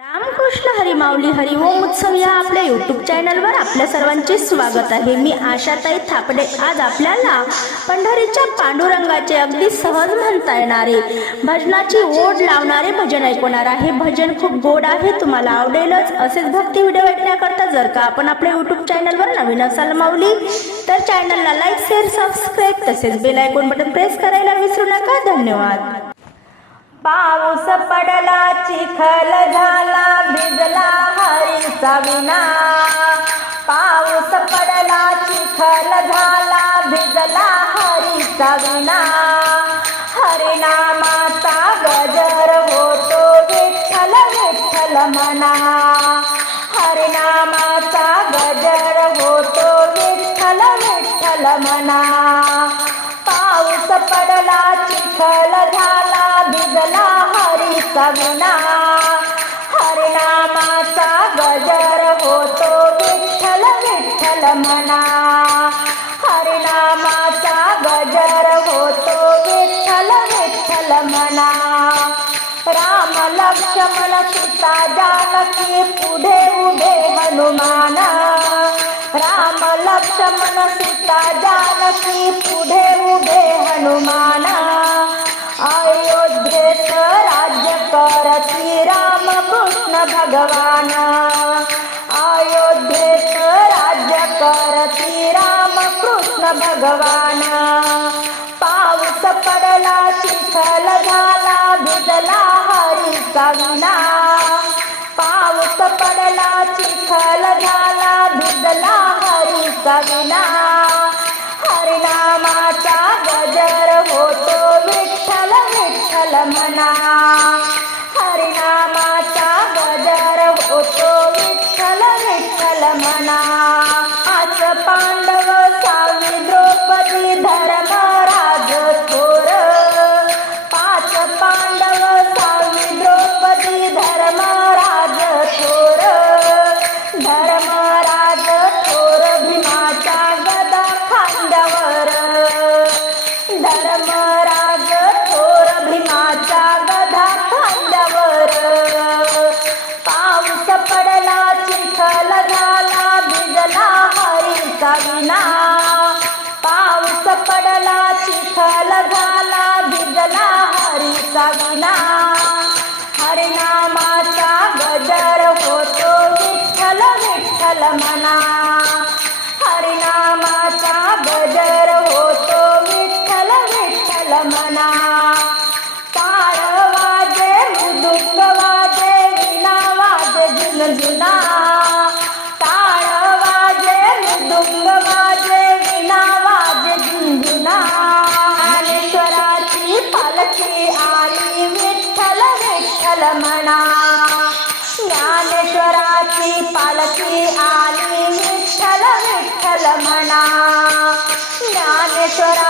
रामकृष्ण हरिमाऊली हरी ओम उत्सव या आपल्या यूट्यूब चॅनलवर आपल्या सर्वांचे स्वागत आहे. मी आशाताई थापडे. आज आपल्याला पंढरीच्या पांडुरंगाचे अगदी सहज म्हणता येणारे भजनाची ओढ लावणारे भजन ऐकवणार आहे. भजन खूप गोड आहे तुम्हाला आवडेलच. असेच भक्ती व्हिडिओ ऐकण्याकरता जर का आपण आपल्या यूट्यूब चॅनलवर नवीन असाल माऊली तर चॅनलला लाईक शेअर सबस्क्राईब तसेच बेल आयकॉन बटन प्रेस करायला विसरू नका. धन्यवाद. पाऊस पडला चिखल झाला भिजला हरीचा विना पाऊस पडला चिखल झाला भिजला हरीचा विना हरिनामाचा गजर होतो विठ्ठल विठ्ठल मना हरिनामाचा गजर होतो विठ्ठल विठ्ठल मना भिजला हरीचा विना हरिनामाचा गजर होतो विठ्ठल विठ्ठल म्हणा हरिनामाचा गजर होतो विठ्ठल विठ्ठल म्हणा राम लक्ष्मण सीता जानकी पुढे उभे हनुमान. राम लक्ष्मण सीता जानकी पुढे भगवान. अयोध्येत राज्य करती राम कृष्ण भगवान. पाऊस पडला शिखल झाला भिजला हरीचा विना पाऊस पडला चिखल झाला भिजला हरीचा विना हरिनामाचा गजर होतो विठ्ठल विठ्ठल मना धर्मराज थोर भीमाचा गधा खांद्यावर. पाऊस पडला चिखल झाला भिजला हरीचा विना पाऊस पडला चिखल झाला भिजला हरीचा विना विठ्ठल मना। टाळ वाजे मृदुंग वाजे विना वाजे झुनझुना ताळवाजे वाजे मृदुंग वाजे विना वाजे झुंझुना ज्ञानेश्वराची पालखी आली विठ्ठल विठ्ठल म्हणा ज्ञानेश्वराची पालखी आली विठ्ठल विठ्ठल म्हणा ज्ञानेश्वरा